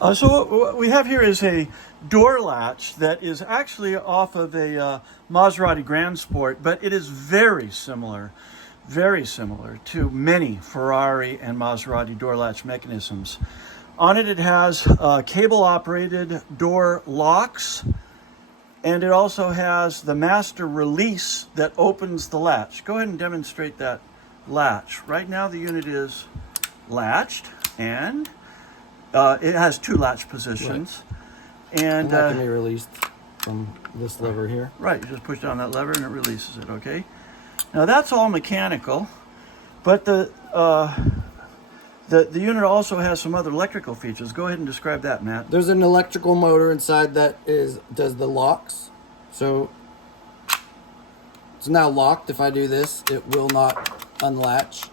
So what we have here is a door latch that is actually off of a Maserati Grandsport, but it is very similar to many Ferrari and Maserati door latch mechanisms. On it, it has cable-operated door locks, and it also has the master release that opens the latch. Go ahead and demonstrate that latch. Right now the unit is latched, and it has two latch positions. Right. And that can be released from this lever here. Right, you just push down that lever and it releases it, okay? Now that's all mechanical, but the unit also has some other electrical features. Go ahead and describe that, Matt. There's an electrical motor inside that does the locks. So it's now locked. If I do this, it will not unlatch.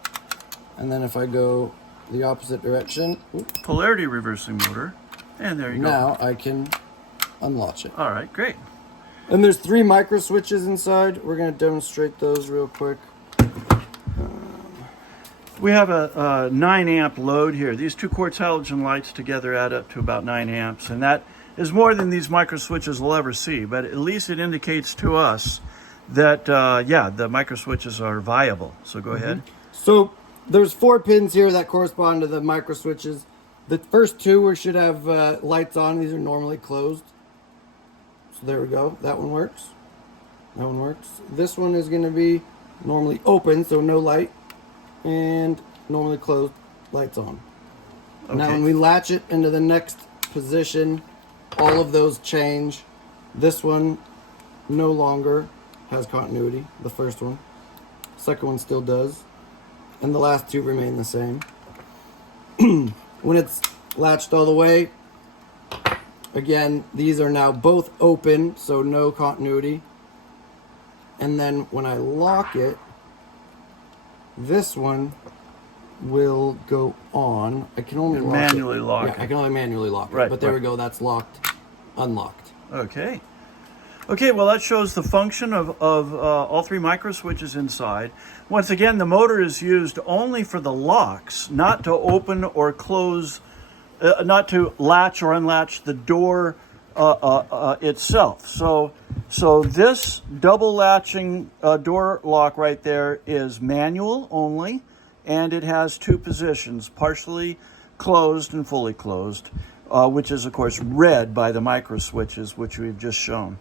And then if I go the opposite direction, polarity reversing motor, and there you go. Now I can unlatch it. All right, great. And there's 3 micro switches inside. We're going to demonstrate those real quick. We have a 9 amp load here. These 2 quartz halogen lights together add up to about 9 amps, and that is more than these micro switches will ever see, but at least it indicates to us that, yeah, the micro switches are viable. So go ahead. So there's 4 pins here that correspond to the micro switches. The first 2 we should have lights on. These are normally closed. So there we go. That one works. That one works. This one is going to be normally open, so no light. And normally closed, lights on. Okay. Now when we latch it into the next position, all of those change. This one no longer has continuity, the first one. Second one still does. And the last 2 remain the same. When it's latched all the way, again, these are now both open, so no continuity. And then when I lock it, this one will go on. I can only manually lock it. I can only manually lock it. But there we go, that's locked, unlocked. Okay. Okay, well that shows the function of all 3 micro switches inside. Once again, the motor is used only for the locks, not to open or close, not to latch or unlatch the door itself. So this double latching door lock right there is manual only, and it has 2 positions, partially closed and fully closed, which is of course read by the micro switches, which we've just shown.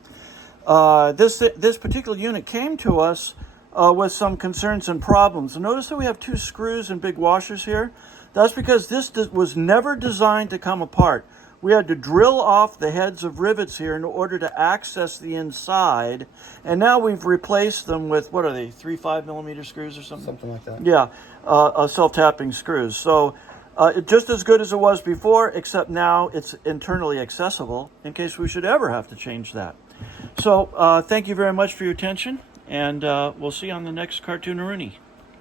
This particular unit came to us with some concerns and problems. Notice that we have 2 screws and big washers here. That's because this was never designed to come apart. We had to drill off the heads of rivets here in order to access the inside, and now we've replaced them with, what are they, 3 5mm screws or something? Something like that. Yeah, self-tapping screws. So just as good as it was before, except now it's internally accessible in case we should ever have to change that. So thank you very much for your attention, and we'll see you on the next Cartoon-a-Rooney.